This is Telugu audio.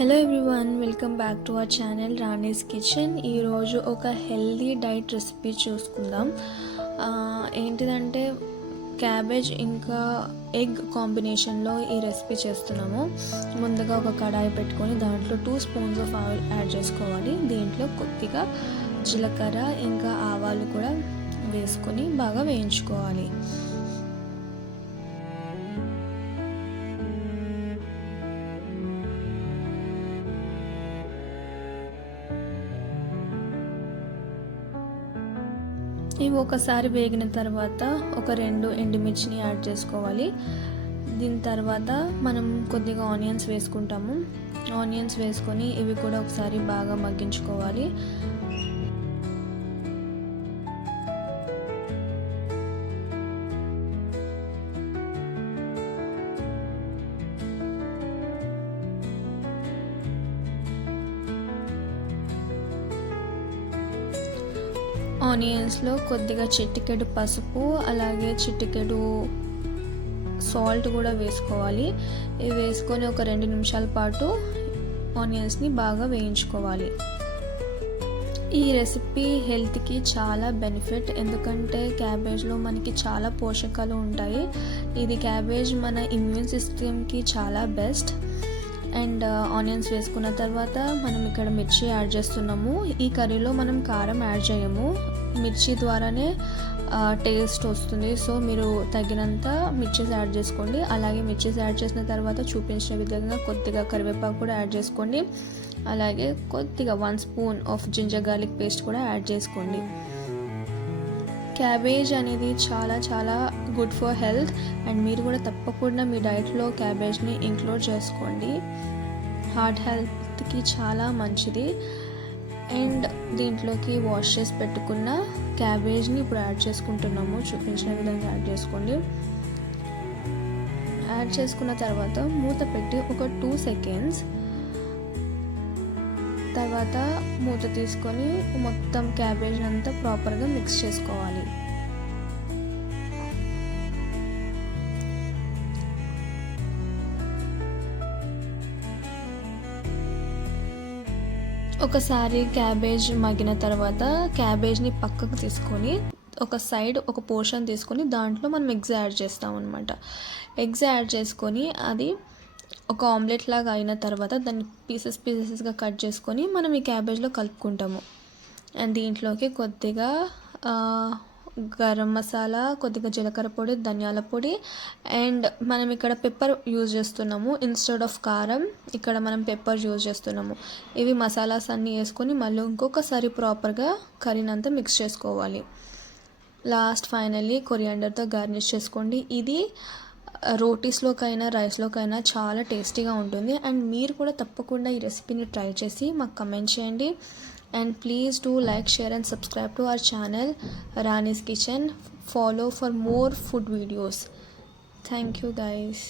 Hello everyone, welcome back to our channel Rani's kitchen. ఈరోజు ఒక హెల్దీ డైట్ రెసిపీ చూసుకుందాం. ఏంటిదంటే క్యాబేజ్ ఇంకా ఎగ్ కాంబినేషన్లో ఈ రెసిపీ చేస్తున్నాము. ముందుగా ఒక కడాయి పెట్టుకొని దాంట్లో 2 స్పూన్స్ ఆఫ్ ఆయిల్ యాడ్ చేసుకోవాలి. దీంట్లో కొద్దిగా జీలకర్ర ఇంకా ఆవాలు కూడా వేసుకొని బాగా వేయించుకోవాలి. ఇవి ఒకసారి వేగిన తర్వాత ఒక 2 ఎండుమిర్చిని యాడ్ చేసుకోవాలి. దీని తర్వాత మనం కొద్దిగా ఆనియన్స్ వేసుకుంటాము. ఆనియన్స్ వేసుకొని ఇవి కూడా ఒకసారి బాగా మగ్గించుకోవాలి. ఆనియన్స్లో కొద్దిగా చిటికెడు పసుపు అలాగే చిటికెడు సాల్ట్ కూడా వేసుకోవాలి. ఇవి వేసుకొని ఒక 2 నిమిషాల పాటు ఆనియన్స్ని బాగా వేయించుకోవాలి. ఈ రెసిపీ హెల్త్కి చాలా బెనిఫిట్, ఎందుకంటే క్యాబేజ్లో మనకి చాలా పోషకాలు ఉంటాయి. ఇది క్యాబేజ్ మన ఇమ్యూన్ సిస్టమ్కి చాలా బెస్ట్. అండ్ ఆనియన్స్ వేసుకున్న తర్వాత మనం ఇక్కడ మిర్చి యాడ్ చేస్తున్నాము. ఈ కర్రీలో మనం కారం యాడ్ చేయము, మిర్చి ద్వారానే టేస్ట్ వస్తుంది. సో మీరు తగినంత మిర్చీస్ యాడ్ చేసుకోండి. అలాగే మిర్చీస్ యాడ్ చేసిన తర్వాత చూపించిన విధంగా కొద్దిగా కరివేపాకు కూడా యాడ్ చేసుకోండి. అలాగే కొద్దిగా 1 spoon of ginger garlic paste కూడా యాడ్ చేసుకోండి. క్యాబేజ్ అనేది చాలా చాలా గుడ్ ఫర్ హెల్త్, అండ్ మీరు కూడా తప్పకుండా మీ డైట్లో క్యాబేజ్ని ఇంక్లూడ్ చేసుకోండి. హార్ట్ హెల్త్కి చాలా మంచిది. అండ్ దీంట్లోకి వాష్ చేసి పెట్టుకున్న క్యాబేజ్ని ఇప్పుడు యాడ్ చేసుకుంటున్నాము. చూపించిన విధంగా యాడ్ చేసుకోండి. యాడ్ చేసుకున్న తర్వాత మూత పెట్టి ఒక 2 సెకండ్స్ తర్వాత మూత తీసుకొని మొత్తం క్యాబేజ్ అంతా ప్రాపర్గా మిక్స్ చేసుకోవాలి. ఒకసారి క్యాబేజ్ మగ్గిన తర్వాత క్యాబేజ్ని పక్కకు తీసుకొని ఒక పోర్షన్ తీసుకొని దాంట్లో మనం ఎగ్స్ యాడ్ చేస్తాం అన్నమాట. ఎగ్స్ యాడ్ చేసుకొని అది ఒక ఆమ్లెట్ లాగా అయిన తర్వాత దాన్ని పీసెస్గా కట్ చేసుకొని మనం ఈ క్యాబేజ్లో కలుపుకుంటాము. అండ్ దీంట్లోకి కొద్దిగా గరం మసాలా, కొద్దిగా జీలకర్ర పొడి, ధనియాల పొడి, అండ్ మనం ఇక్కడ పెప్పర్ యూజ్ చేస్తున్నాము. ఇన్స్టెడ్ ఆఫ్ కారం ఇక్కడ మనం పెప్పర్ యూజ్ చేస్తున్నాము. ఇవి మసాలాస్ అన్నీ వేసుకొని మళ్ళీ ఇంకొకసారి ప్రాపర్గా కర్రీని అంతా మిక్స్ చేసుకోవాలి. లాస్ట్ ఫైనల్లీ కొరియాండర్తో గార్నిష్ చేసుకోండి. ఇది రోటీస్లోకైనా రైస్లోకైనా చాలా టేస్టీగా ఉంటుంది. అండ్ మీరు కూడా తప్పకుండా ఈ రెసిపీని ట్రై చేసి మాకు కమెంట్ చేయండి. And please do like, share and subscribe to our channel Rani's kitchen. Follow for more food videos. Thank you guys.